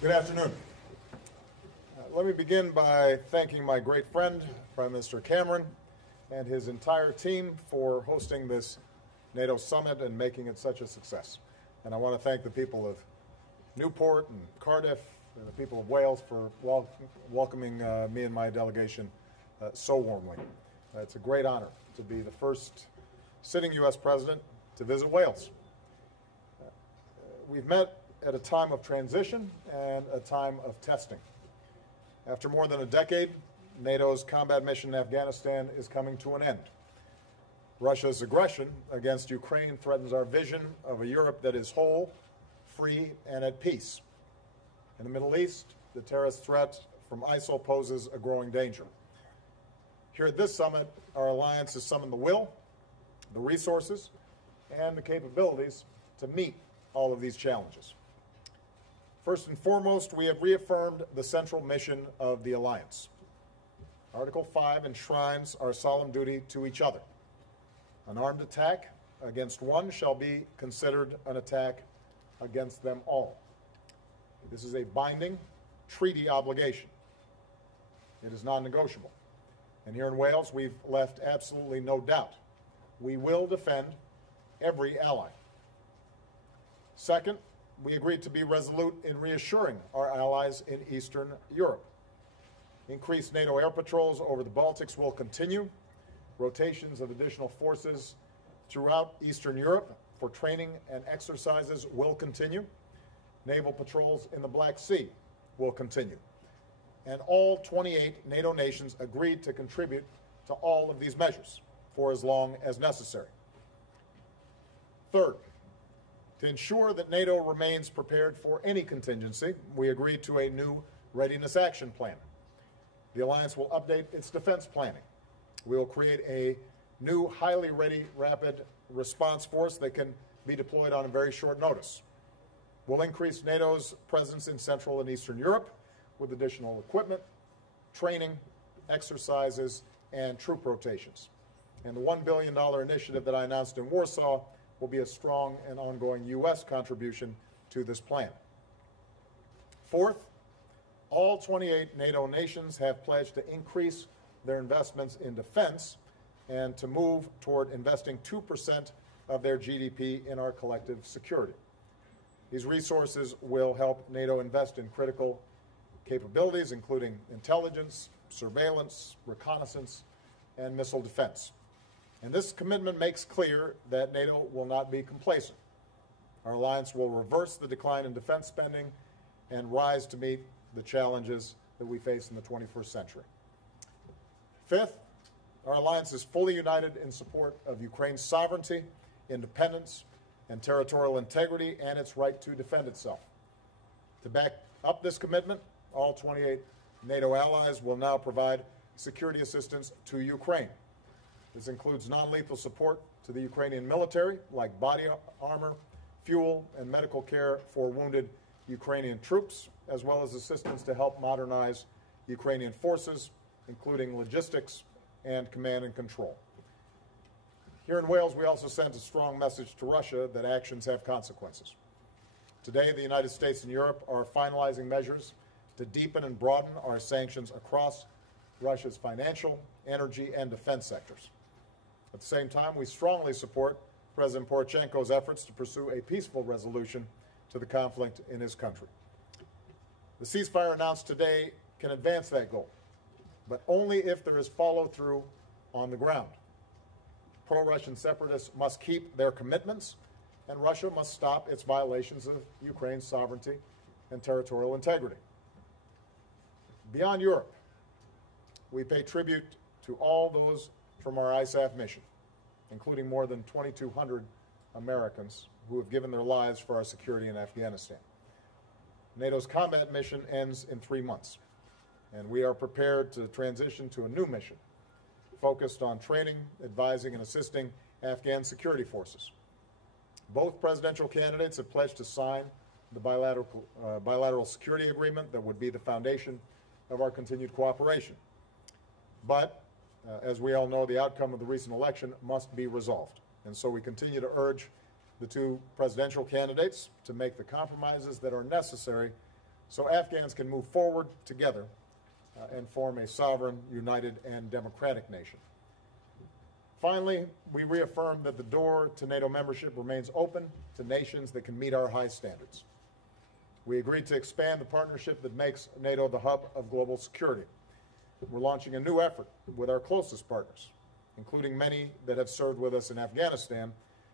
Good afternoon. Let me begin by thanking my great friend, Prime Minister Cameron, and his entire team for hosting this NATO summit and making it such a success. And I want to thank the people of Newport and Cardiff and the people of Wales for welcoming me and my delegation so warmly. It's a great honor to be the first sitting U.S. president to visit Wales. We've met at a time of transition and a time of testing. After more than a decade, NATO's combat mission in Afghanistan is coming to an end. Russia's aggression against Ukraine threatens our vision of a Europe that is whole, free, and at peace. In the Middle East, the terrorist threat from ISIL poses a growing danger. Here at this summit, our alliance has summoned the will, the resources, and the capabilities to meet all of these challenges. First and foremost, we have reaffirmed the central mission of the alliance. Article 5 enshrines our solemn duty to each other. An armed attack against one shall be considered an attack against them all. This is a binding treaty obligation. It is non-negotiable. And here in Wales, we've left absolutely no doubt. We will defend every ally. Second, we agreed to be resolute in reassuring our allies in Eastern Europe. Increased NATO air patrols over the Baltics will continue. Rotations of additional forces throughout Eastern Europe for training and exercises will continue. Naval patrols in the Black Sea will continue. And all 28 NATO nations agreed to contribute to all of these measures for as long as necessary. Third, to ensure that NATO remains prepared for any contingency, we agreed to a new readiness action plan. The alliance will update its defense planning. We will create a new highly ready rapid response force that can be deployed on a very short notice. We'll increase NATO's presence in Central and Eastern Europe with additional equipment, training, exercises, and troop rotations. And the $1 billion initiative that I announced in Warsaw will be a strong and ongoing U.S. contribution to this plan. Fourth, all 28 NATO nations have pledged to increase their investments in defense and to move toward investing 2% of their GDP in our collective security. These resources will help NATO invest in critical capabilities, including intelligence, surveillance, reconnaissance, and missile defense. And this commitment makes clear that NATO will not be complacent. Our alliance will reverse the decline in defense spending and rise to meet the challenges that we face in the 21st century. Fifth, our alliance is fully united in support of Ukraine's sovereignty, independence, and territorial integrity, and its right to defend itself. To back up this commitment, all 28 NATO allies will now provide security assistance to Ukraine. This includes non-lethal support to the Ukrainian military, like body armor, fuel, and medical care for wounded Ukrainian troops, as well as assistance to help modernize Ukrainian forces, including logistics and command and control. Here in Wales, we also sent a strong message to Russia that actions have consequences. Today, the United States and Europe are finalizing measures to deepen and broaden our sanctions across Russia's financial, energy, and defense sectors. At the same time, we strongly support President Poroshenko's efforts to pursue a peaceful resolution to the conflict in his country. The ceasefire announced today can advance that goal, but only if there is follow-through on the ground. Pro-Russian separatists must keep their commitments, and Russia must stop its violations of Ukraine's sovereignty and territorial integrity. Beyond Europe, we pay tribute to all those from our ISAF mission, including more than 2,200 Americans who have given their lives for our security in Afghanistan. NATO's combat mission ends in 3 months, and we are prepared to transition to a new mission focused on training, advising, and assisting Afghan security forces. Both presidential candidates have pledged to sign the bilateral security agreement that would be the foundation of our continued cooperation. But as we all know, the outcome of the recent election must be resolved. And so we continue to urge the two presidential candidates to make the compromises that are necessary so Afghans can move forward together and form a sovereign, united, and democratic nation. Finally, we reaffirm that the door to NATO membership remains open to nations that can meet our high standards. We agreed to expand the partnership that makes NATO the hub of global security. We're launching a new effort with our closest partners, including many that have served with us in Afghanistan,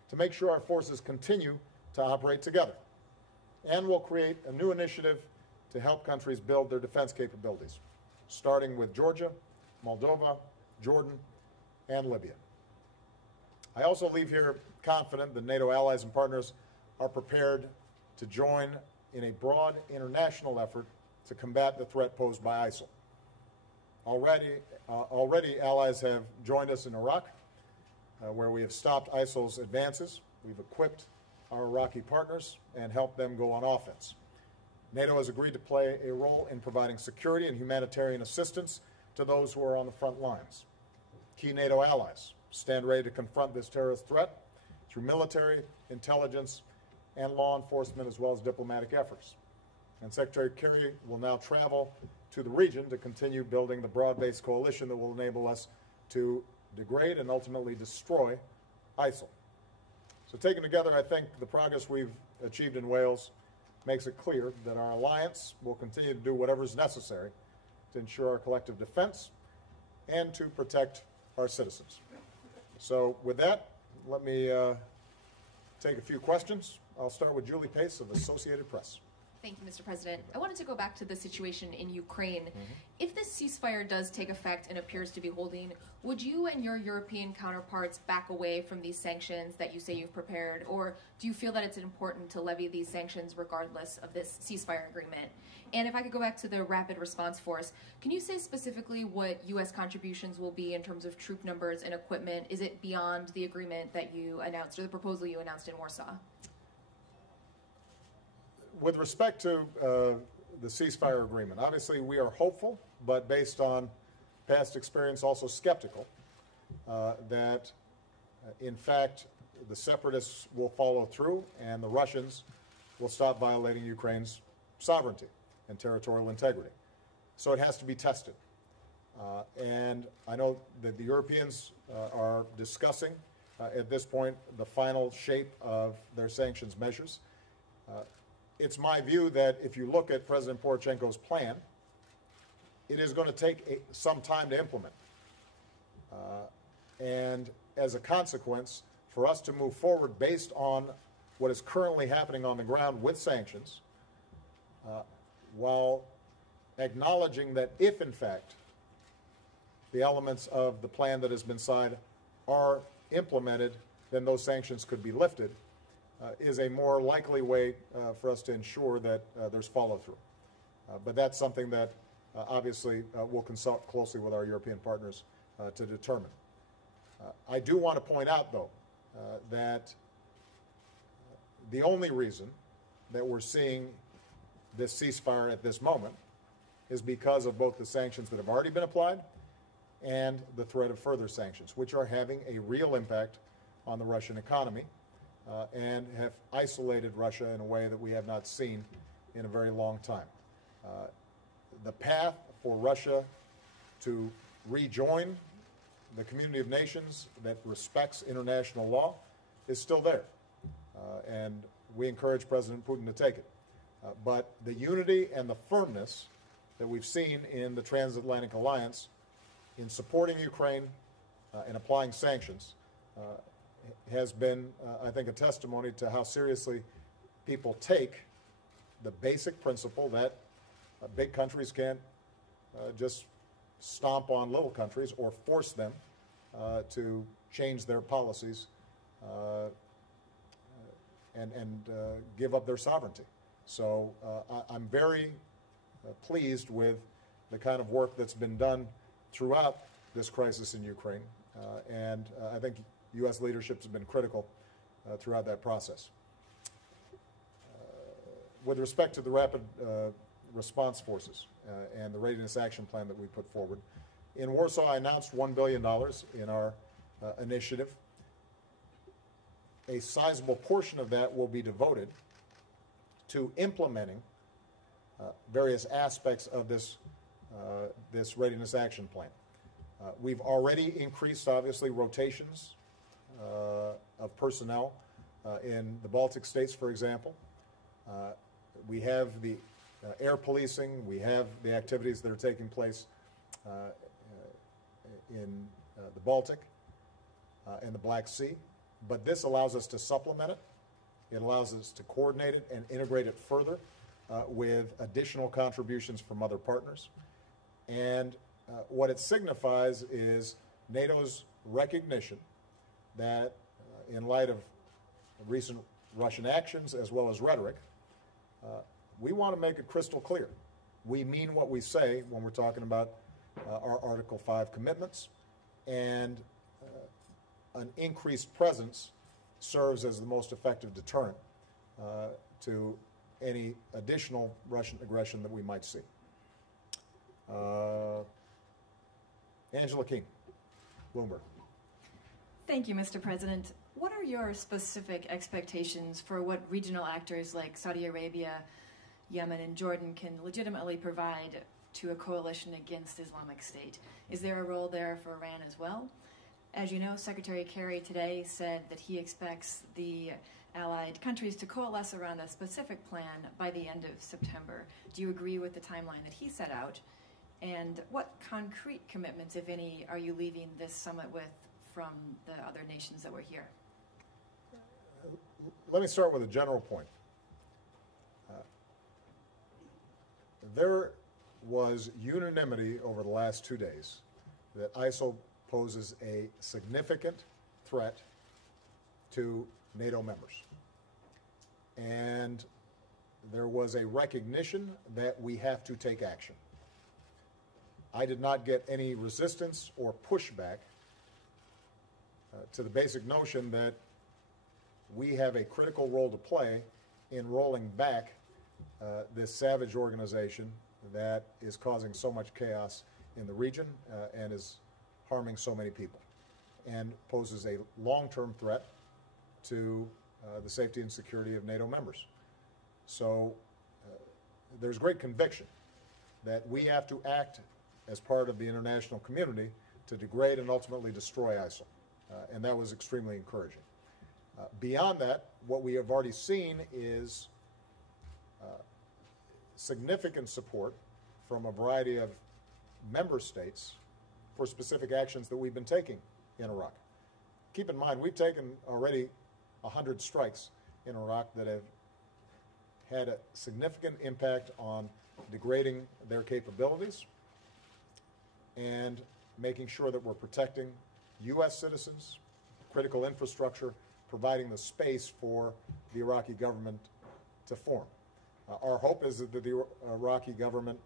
to make sure our forces continue to operate together. And we'll create a new initiative to help countries build their defense capabilities, starting with Georgia, Moldova, Jordan, and Libya. I also leave here confident that NATO allies and partners are prepared to join in a broad international effort to combat the threat posed by ISIL. Already allies have joined us in Iraq, where we have stopped ISIL's advances. We've equipped our Iraqi partners and helped them go on offense. NATO has agreed to play a role in providing security and humanitarian assistance to those who are on the front lines. Key NATO allies stand ready to confront this terrorist threat through military, intelligence, and law enforcement, as well as diplomatic efforts. And Secretary Kerry will now travel to the region to continue building the broad-based coalition that will enable us to degrade and ultimately destroy ISIL. So taken together, I think the progress we've achieved in Wales makes it clear that our alliance will continue to do whatever is necessary to ensure our collective defense and to protect our citizens. So with that, let me take a few questions. I'll start with Julie Pace of Associated Press. Thank you, Mr. President. I wanted to go back to the situation in Ukraine. If this ceasefire does take effect and appears to be holding, would you and your European counterparts back away from these sanctions that you say you've prepared, or do you feel that it's important to levy these sanctions regardless of this ceasefire agreement? And if I could go back to the Rapid Response Force, can you say specifically what U.S. contributions will be in terms of troop numbers and equipment? Is it beyond the agreement that you announced, or the proposal you announced in Warsaw? With respect to the ceasefire agreement, obviously we are hopeful, but based on past experience, also skeptical that, in fact, the separatists will follow through and the Russians will stop violating Ukraine's sovereignty and territorial integrity. So it has to be tested. And I know that the Europeans are discussing at this point the final shape of their sanctions measures. It's my view that if you look at President Poroshenko's plan, it is going to take some time to implement. And as a consequence, for us to move forward based on what is currently happening on the ground with sanctions, while acknowledging that if, in fact, the elements of the plan that has been signed are implemented, then those sanctions could be lifted, is a more likely way for us to ensure that there's follow-through. But that's something that obviously we'll consult closely with our European partners to determine. I do want to point out, though, that the only reason that we're seeing this ceasefire at this moment is because of both the sanctions that have already been applied and the threat of further sanctions, which are having a real impact on the Russian economy and have isolated Russia in a way that we have not seen in a very long time. The path for Russia to rejoin the community of nations that respects international law is still there, and we encourage President Putin to take it. But the unity and the firmness that we've seen in the transatlantic alliance in supporting Ukraine and applying sanctions has been, I think, a testimony to how seriously people take the basic principle that big countries can't just stomp on little countries or force them to change their policies and give up their sovereignty. So I'm very pleased with the kind of work that's been done throughout this crisis in Ukraine, and I think U.S. leadership has been critical throughout that process. With respect to the Rapid Response Forces and the Readiness Action Plan that we put forward, in Warsaw I announced $1 billion in our initiative. A sizable portion of that will be devoted to implementing various aspects of this readiness action plan. We've already increased, obviously, rotations of personnel in the Baltic states, for example. We have the air policing, we have the activities that are taking place in the Baltic and the Black Sea, but this allows us to supplement it. It allows us to coordinate it and integrate it further with additional contributions from other partners. And what it signifies is NATO's recognition that in light of recent Russian actions as well as rhetoric, we want to make it crystal clear. We mean what we say when we're talking about our Article 5 commitments, and an increased presence serves as the most effective deterrent to any additional Russian aggression that we might see. Angela King, Bloomberg. Thank you, Mr. President. What are your specific expectations for what regional actors like Saudi Arabia, Yemen, and Jordan can legitimately provide to a coalition against Islamic State? Is there a role there for Iran as well? As you know, Secretary Kerry today said that he expects the allied countries to coalesce around a specific plan by the end of September. Do you agree with the timeline that he set out? And what concrete commitments, if any, are you leaving this summit with from the other nations that were here? Let me start with a general point. There was unanimity over the last 2 days that ISIL poses a significant threat to NATO members. And there was a recognition that we have to take action. I did not get any resistance or pushback to the basic notion that we have a critical role to play in rolling back this savage organization that is causing so much chaos in the region and is harming so many people and poses a long-term threat to the safety and security of NATO members. So there's great conviction that we have to act as part of the international community to degrade and ultimately destroy ISIL. And that was extremely encouraging. Beyond that, what we have already seen is significant support from a variety of member states for specific actions that we've been taking in Iraq. Keep in mind, we've taken already 100 strikes in Iraq that have had a significant impact on degrading their capabilities and making sure that we're protecting U.S. citizens, critical infrastructure, providing the space for the Iraqi government to form. Our hope is that the Iraqi government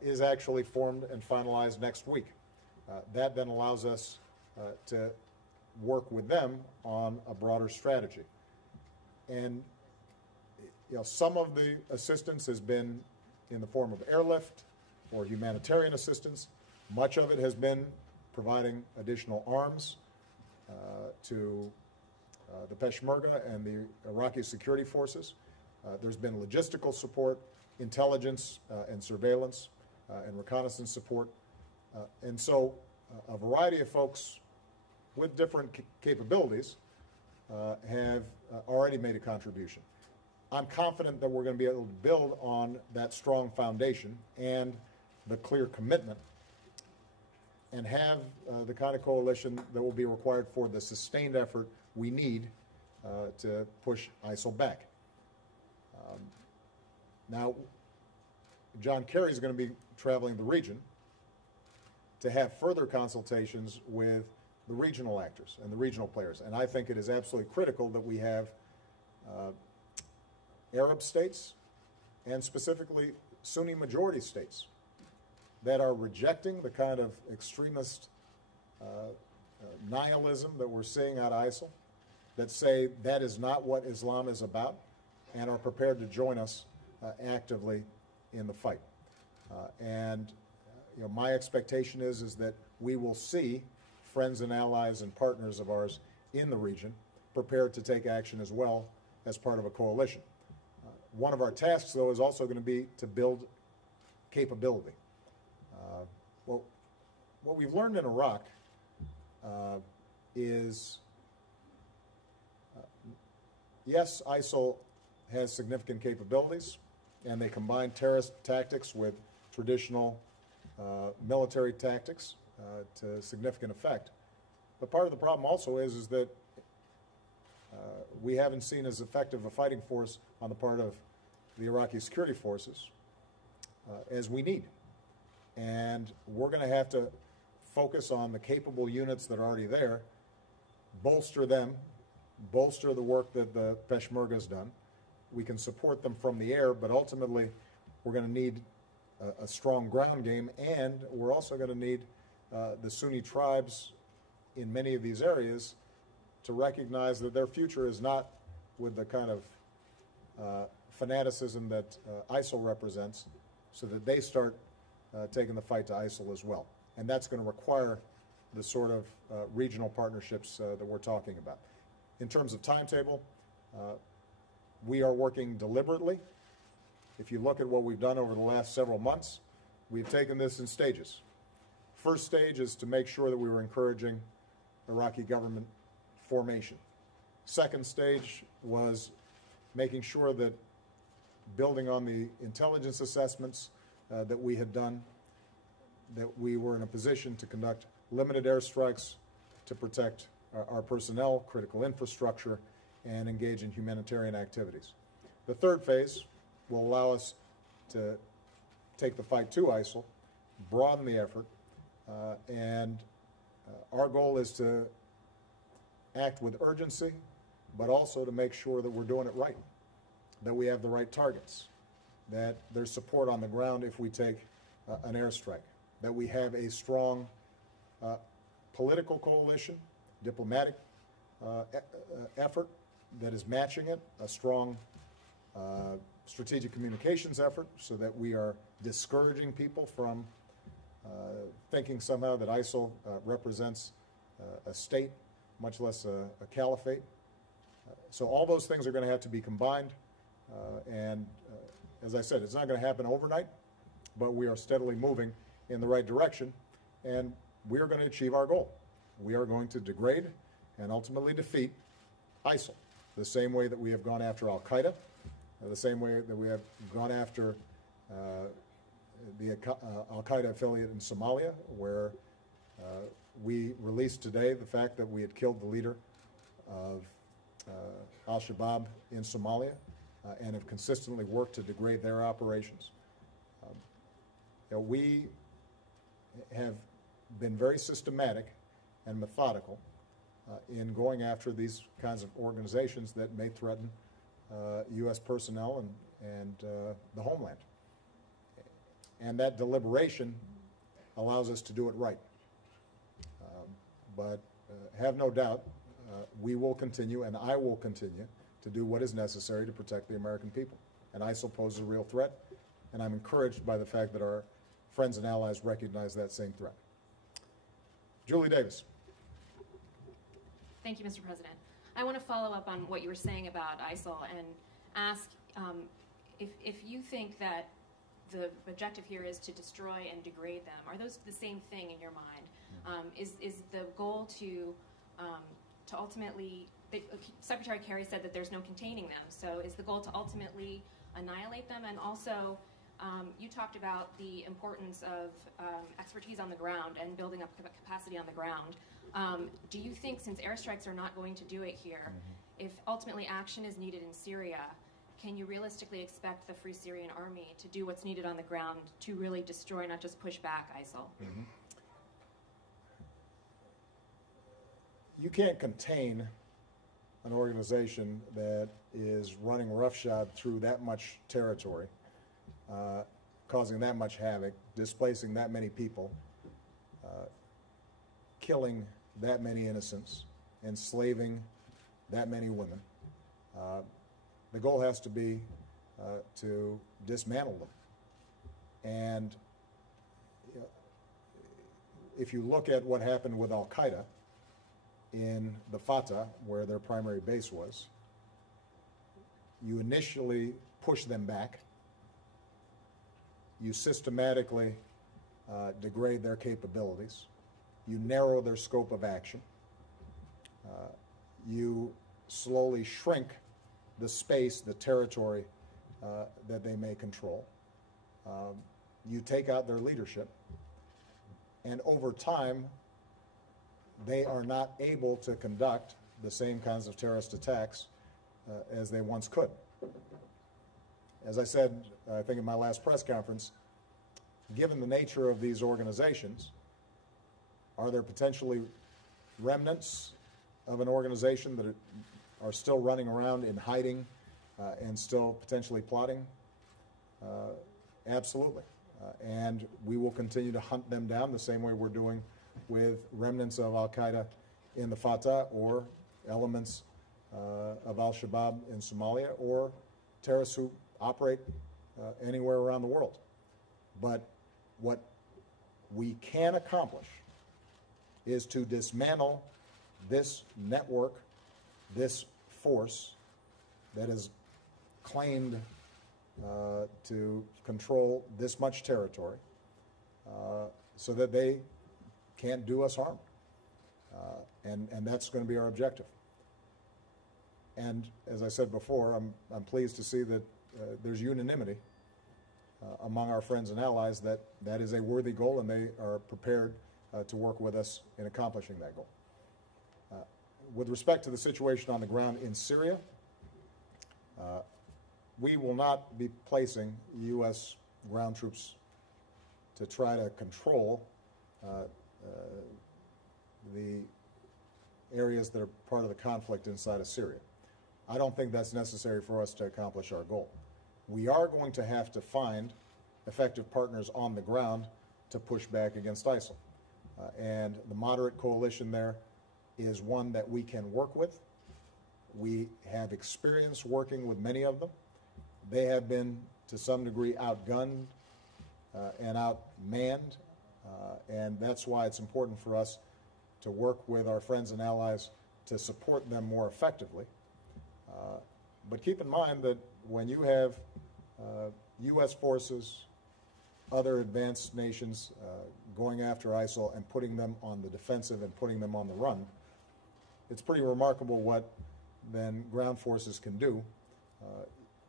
is actually formed and finalized next week. That then allows us to work with them on a broader strategy. And some of the assistance has been in the form of airlift or humanitarian assistance. Much of it has been providing additional arms to the Peshmerga and the Iraqi security forces. There's been logistical support, intelligence and surveillance and reconnaissance support. And so a variety of folks with different capabilities have already made a contribution. I'm confident that we're going to be able to build on that strong foundation and the clear commitment and have the kind of coalition that will be required for the sustained effort we need to push ISIL back. Now, John Kerry is going to be traveling the region to have further consultations with the regional actors and the regional players. And I think it is absolutely critical that we have Arab states and specifically Sunni majority states that are rejecting the kind of extremist nihilism that we're seeing out of ISIL, that say that is not what Islam is about, and are prepared to join us actively in the fight. My expectation is that we will see friends and allies and partners of ours in the region prepared to take action as well as part of a coalition. One of our tasks, though, is also going to be to build capability. Well, what we've learned in Iraq is, yes, ISIL has significant capabilities, and they combine terrorist tactics with traditional military tactics to significant effect. But part of the problem also is that we haven't seen as effective a fighting force on the part of the Iraqi security forces as we need. And we're going to have to focus on the capable units that are already there, bolster them, bolster the work that the Peshmerga's done. We can support them from the air, but ultimately we're going to need a strong ground game, and we're also going to need the Sunni tribes in many of these areas to recognize that their future is not with the kind of fanaticism that ISIL represents, so that they start taking the fight to ISIL as well. And that's going to require the sort of regional partnerships that we're talking about. In terms of timetable, we are working deliberately. If you look at what we've done over the last several months, we've taken this in stages. First stage is to make sure that we were encouraging Iraqi government formation. Second stage was making sure that, building on the intelligence assessments that we had done, that we were in a position to conduct limited airstrikes to protect our personnel, critical infrastructure, and engage in humanitarian activities. The third phase will allow us to take the fight to ISIL, broaden the effort, and our goal is to act with urgency, but also to make sure that we're doing it right, that we have the right targets, that there's support on the ground if we take an airstrike, that we have a strong political coalition, diplomatic effort that is matching it, a strong strategic communications effort so that we are discouraging people from thinking somehow that ISIL represents a state, much less a caliphate. So all those things are going to have to be combined. And as I said, it's not going to happen overnight, but we are steadily moving in the right direction, and we are going to achieve our goal. We are going to degrade and ultimately defeat ISIL, the same way that we have gone after al-Qaeda, the same way that we have gone after the al-Qaeda affiliate in Somalia, where we released today the fact that we had killed the leader of al-Shabaab in Somalia and have consistently worked to degrade their operations. We have been very systematic and methodical in going after these kinds of organizations that may threaten U.S. personnel and the homeland. And that deliberation allows us to do it right. But have no doubt, we will continue, and I will continue, to do what is necessary to protect the American people. And ISIL poses a real threat, and I'm encouraged by the fact that our friends and allies recognize that same threat. Julie Davis. Thank you, Mr. President. I want to follow up on what you were saying about ISIL and ask if you think that the objective here is to destroy and degrade them. Are those the same thing in your mind? Is the goal to ultimately, Secretary Kerry said that there's no containing them, so is the goal to ultimately annihilate them? And also, you talked about the importance of expertise on the ground and building up capacity on the ground. Do you think, since airstrikes are not going to do it here, if ultimately action is needed in Syria, can you realistically expect the Free Syrian Army to do what's needed on the ground to really destroy, not just push back, ISIL? You can't contain an organization that is running roughshod through that much territory, causing that much havoc, displacing that many people, killing that many innocents, enslaving that many women. The goal has to be to dismantle them. And if you look at what happened with al-Qaeda in the Fatah, where their primary base was, you initially push them back. You systematically degrade their capabilities. You narrow their scope of action. You slowly shrink the space, the territory that they may control. You take out their leadership. And over time, they are not able to conduct the same kinds of terrorist attacks as they once could. As I said, I think in my last press conference, given the nature of these organizations, are there potentially remnants of an organization that are still running around in hiding and still potentially plotting? Absolutely. And we will continue to hunt them down the same way we're doing with remnants of Al-Qaeda in the Fatah or elements of Al-Shabaab in Somalia or terrorists who operate anywhere around the world. But what we can accomplish is to dismantle this network, this force that has claimed to control this much territory so that they can't do us harm. And that's going to be our objective. And as I said before, I'm pleased to see that there's unanimity among our friends and allies that that is a worthy goal, and they are prepared to work with us in accomplishing that goal. With respect to the situation on the ground in Syria, we will not be placing U.S. ground troops to try to control the areas that are part of the conflict inside of Syria. I don't think that's necessary for us to accomplish our goal. We are going to have to find effective partners on the ground to push back against ISIL. And the moderate coalition there is one that we can work with. We have experience working with many of them. They have been, to some degree, outgunned and outmanned, and that's why it's important for us to work with our friends and allies to support them more effectively. But keep in mind that when you have U.S. forces, other advanced nations going after ISIL and putting them on the defensive and putting them on the run, it's pretty remarkable what then ground forces can do,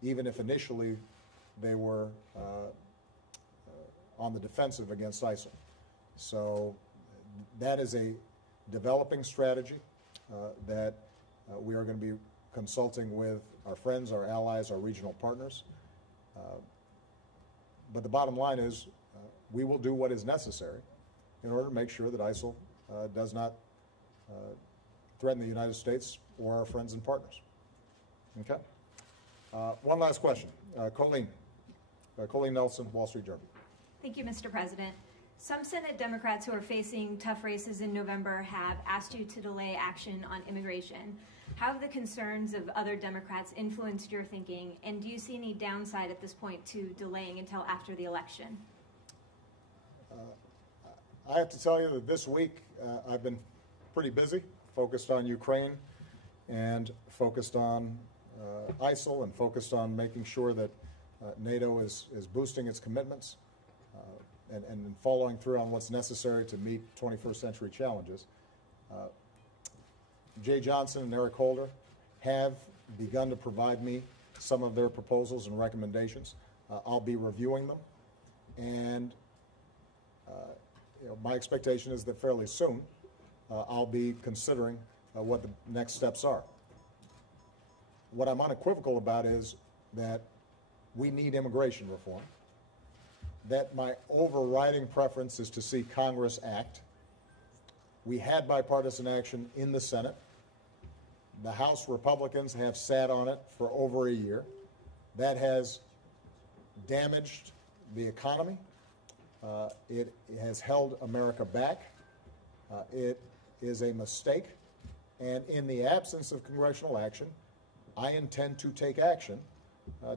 even if initially they were on the defensive against ISIL. So that is a developing strategy that we are going to be consulting with our friends, our allies, our regional partners. But the bottom line is we will do what is necessary in order to make sure that ISIL does not threaten the United States or our friends and partners. Okay? One last question. Colleen Nelson, Wall Street Journal. Thank you, Mr. President. Some Senate Democrats who are facing tough races in November have asked you to delay action on immigration. How have the concerns of other Democrats influenced your thinking, and do you see any downside at this point to delaying until after the election? I have to tell you that this week I've been pretty busy, focused on Ukraine and focused on ISIL and focused on making sure that NATO is boosting its commitments and following through on what's necessary to meet 21st century challenges. Jay Johnson and Eric Holder have begun to provide me some of their proposals and recommendations. I'll be reviewing them, and my expectation is that fairly soon I'll be considering what the next steps are. What I'm unequivocal about is that we need immigration reform, that my overriding preference is to see Congress act. We had bipartisan action in the Senate. The House Republicans have sat on it for over a year. That has damaged the economy. It has held America back. It is a mistake. And in the absence of congressional action, I intend to take action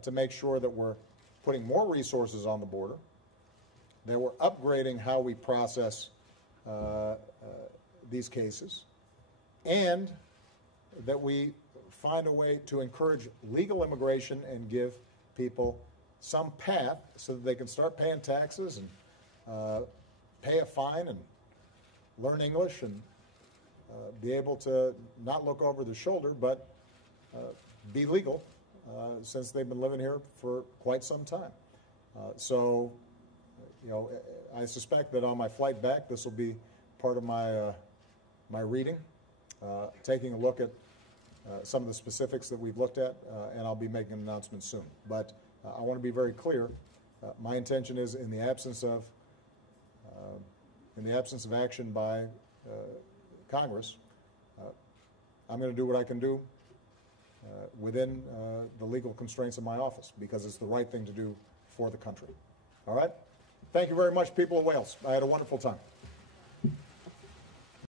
to make sure that we're putting more resources on the border, that we're upgrading how we process these cases, and that we find a way to encourage legal immigration and give people some path so that they can start paying taxes and pay a fine and learn English and be able to not look over their shoulder, but be legal since they've been living here for quite some time. So, you know, I suspect that on my flight back, this will be part of my my reading, taking a look at some of the specifics that we've looked at, and I'll be making an announcement soon. But I want to be very clear. My intention is, in the absence of action by Congress, I'm going to do what I can do within the legal constraints of my office, because it's the right thing to do for the country. All right? Thank you very much, people of Wales. I had a wonderful time.